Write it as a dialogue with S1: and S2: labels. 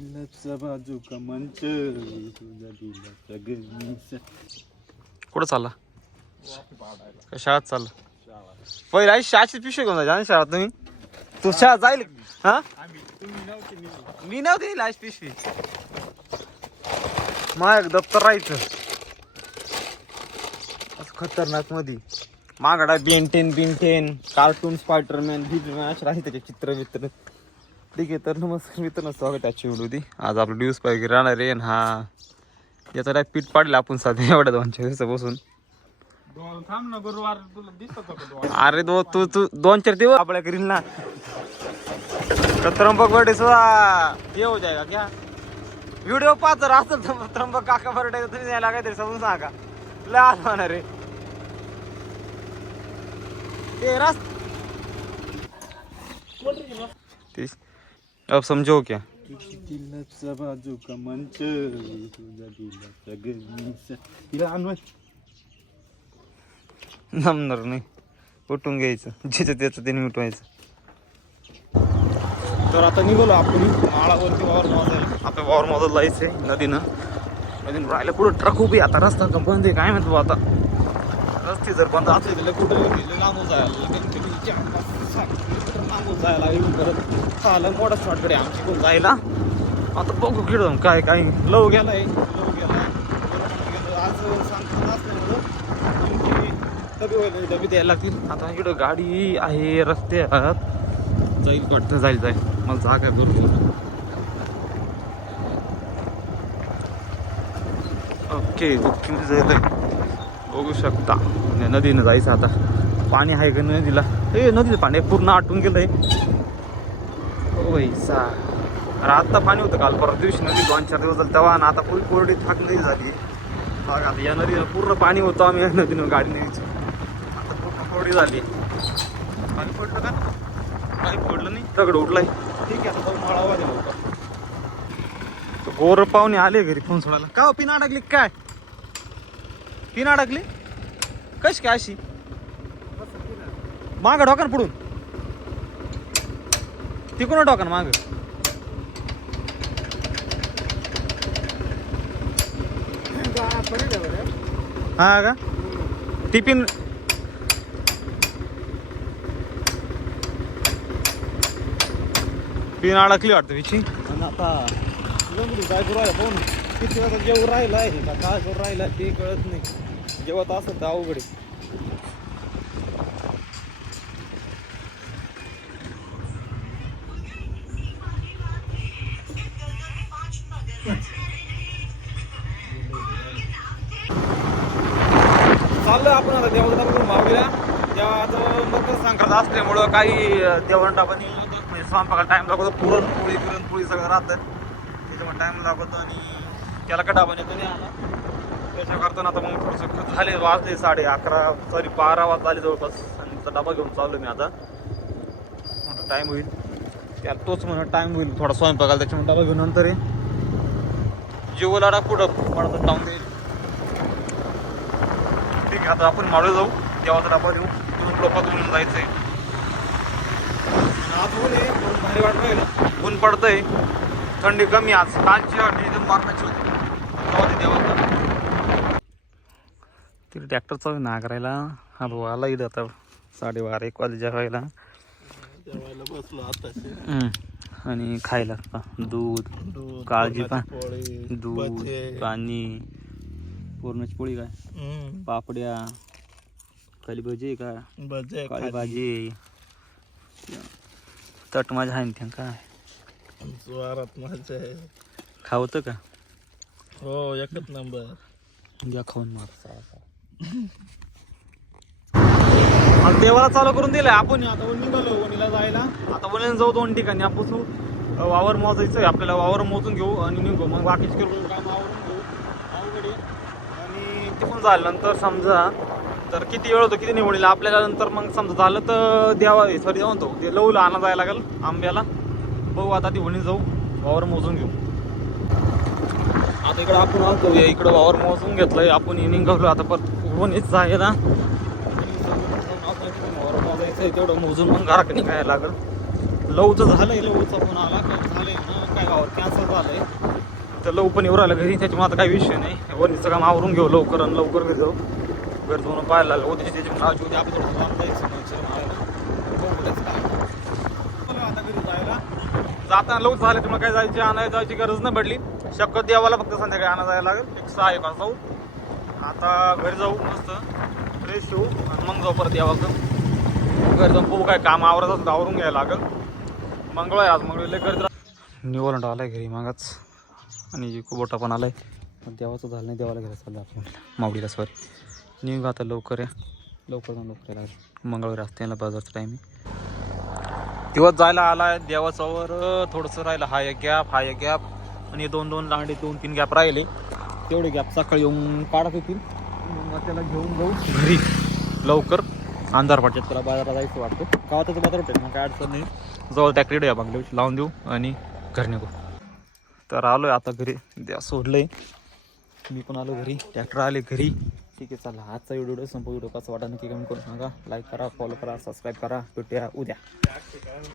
S1: बाजूका मंच
S2: कुठं चालला? का शाळेत चालला? पहिले आई शाळेची पिशवी घेऊन जायचं ना शाळेत तुम्ही? तू शाळेत जाईल हा?
S1: मी
S2: नव्हती नेली आज पिशवी. माग दप्तर राहायचं असं खतरनाक मधी. मागडा Ben Ten Ben Ten cartoon Spiderman बिटरमॅन असे राहते चित्र बित्र ठीक आहे तर नमस्कार मित्रांनो स्वागत आजची व्हिडिओ आज आपलं दिवस पाहिजे राहणार आहे आणि हा याचा काय पीठ पाडला आपण साधे एवढ्या दोन चार दिवसापासून.
S1: डोळ थांब ना गुरुवार तुला दिसत का डोळ
S2: अरे दो तू तू दोन चार दिवस आपल्या ना. तर त्र्यंबक बर्डे सुद्धा हे हो जाएगा क्या व्हिडिओ पाच जर असेल तर त्र्यंबक काका बर्डे तुम्ही यायला काहीतरी समजून सांगा. लय आज होणार रे ते रस ते अब समजो क्या?
S1: दिलाचा बाजूका मंच तुझा दिलाचा गणेश तिला आणू
S2: जमणार नाही. उठून घ्यायचं. ज्याचं त्याचं त्याने मिटवायचं. तर आता निघालो आपण माळावरती वावर मोजायला. आपल्या वावर मोजायला जायचंय नदीनं. नदीनं राहिलं कुठं ट्रक उभी आहे. आता रस्ता का बंद आहे. काय माहिती बा आता. रस्ते जर बंद असले तर कुठं गेले लांबून जायला लांबून जायला येऊन परत चाललं मोठा शॉर्टकडे आमची कोण जायला. आता बघू किडं काय काय. लव गेलाय. लव गेलाय. आज सांगतो असल्यामुळं डबे वगैरे डबे द्यायला लागतील. आता इकडं गाडी आहे रस्त्यात. जाईल वाटतं जाईल जाईल. मला जागा बरोबर ओके ओके. जायला बघू शकता. नदीनं जायचं आता. पाणी आहे का नदीला? ए नदीचं पाणी पूर्ण आटून गेलं आहे सा अरे आत्ता पाणी होतं काल परत दिवशी नदी दोन चार दिवस झालं तेव्हा आणि आता फुल कोरडी थाक नदी झाली. बघ आता या नदीला पूर्ण पाणी होतं आम्ही या नदीनं गाडी न्यायची. आता पूर्ण कोरडी झाली. पाणी पडलं का? काही पडलं नाही. दगड उठलाय ठीक आहे आता जाऊन मळावा द्या गोर पाहुणे आले घरी फोन सोडायला? का पिना अडकली काय? पिन अडकली? कशी काय अशी? माग डोकान पुढून. तिकडून डोकान माग. हा का? टिफिन पिन अडकली वाटतं तिची. आणि आता काय करू आहे किती वेळा जेवण राहिला आहे का? काय करू राहिला ते कळत नाही. जेवत असत तर अवघड चाललं आपण आता देवदर्शन मागूया तेव्हा आता मकर संक्रांत असल्यामुळं काही देवण डाबानी म्हणजे स्वयंपाकाला टाइम लागतो. पुरणपोळी पुरणपोळी सगळं राहतं. त्याच्यामुळे टाइम लागतो आणि त्याला का डाबा नेतो नाही आला? त्याच्या करताना आता मग थोडंसं झाले वाजले साडे अकरा सॉरी बारा वाजता आले जवळपास. आणि तो डबा घेऊन चाललो मी आता. टाइम होईल. त्याला तोच म्हणून टाइम होईल. थोडा स्वयंपाकाला त्याच्यामुळे डबा घेऊन नंतर आहे जीवलाडा कुठं? पडत टाऊन देईल. ठीक आहे आता आपण माळू जाऊ. देवाचा डबा देऊ. दोन लोकात जायचं जायचंय. आज ऊन आहे भारी वाटत ऊन पडतंय. थंडी कमी आज. कालची थंडी एकदम मारण्याची होती. तिथे ट्रॅक्टर चालू नागरायला हा भाऊ आला इथं आता साडेबारा एक वाजे जेवायला.
S1: बसलो आता.
S2: आणि खायला दूध काळजी पा दूध पाणी पूर्णच पोळी काय? पापड्या खाली भजी का काळी भाजी. तट माझ्या आहे ना काय? खावतं का?
S1: हो एकच नंबर.
S2: घ्या खाऊन देवाला चालू करून दिलंय आपण. आता निघालो वणीला जायला. आता वणीला जाऊ दोन ठिकाणी. आपण वावर मोजायचं आहे. आपल्याला वावर मोजून घेऊ आणि निघू. मग बाकीचे काम आवरून घेऊ. अवघड. आणि तिथून झाल्यानंतर समजा तर किती वेळ होतो किती निवडीला आपल्याला नंतर मग समजा झालं तर द्यावा सॉरी जाऊन तो ते लवला आणा जायला लागेल आंब्याला. बघू आता ती वणी जाऊ. वावर मोजून घेऊ. आता इकडं आपण आलतो या इकडं वावर मोजून घेतलंय. आपण निघालो आता परत वणीच जायला वावर मोजायचं तेवढं मोजून मग घराकडे निघायला लागल. लवचं झालंय लवचा फोन आला. का झालंय ना काय गावात कॅन्सल झालंय. तर लव पण येऊ राहिलं घरी. त्याच्यामुळे आता काही विषय नाही. वरतीचं काम आवरून घेऊ लवकर आणि लवकर घरी जाऊ. घर जाऊन पाहायला लागलं. उद्याची त्याची आज होती आपण थोडं लांब जायचं मच्छर मारायला. बघू उद्याचं काय. चला आता घरी जायला जाताना लवकर झालं तुम्हाला काय जायची आणायला जायची गरज नाही पडली. शक्यत देवाला फक्त संध्याकाळी आणा जायला लागेल. एक सहा एक वाजता जाऊ. आता घरी जाऊ मस्त. फ्रेश होऊ आणि मग जाऊ परत देवाचं घरी जाऊन खूप काय काम आवरत असतं आवरून घ्यायला लागेल. मंगळवार आज मंगळवार लय करत निवलंड आलाय घरी मागाच. आणि कुबोटा पण आलाय. पण देवाचं झालं नाही देवाला घरी चाललं आपण. मावडीला सॉरी निघू आता लवकर या. लवकर जाऊन लवकर यायला मंगळवारी असते याला बाजारचा टाईम दिवस जायला आलाय देवाचावर थोडंसं राहिलं. हा एक गॅप हा एक गॅप आणि दोन दोन लांडे दोन तीन गॅप राहिले. तेवढे गॅप सकाळी येऊन काढत येतील. मग त्याला घेऊन जाऊ. घरी. लवकर. अंधार पडतात त्याला बाजारात जायचं वाटतं. गावातच बाजार वाटतं मग काय अडचण नाही. जवळ ट्रॅक्टर या बांगल्या लावून देऊ आणि घर निघू. तर आलोय आता घरी. द्या सोडलंय. मी पण आलो घरी. ट्रॅक्टर आले घरी. ठीक आहे चला आजचा व्हिडिओ संपूर्ण व्हिडिओ कसा वाटा नक्की कमेंट करून सांगा. लाईक करा फॉलो करा सबस्क्राईब करा. भेटूया उद्या.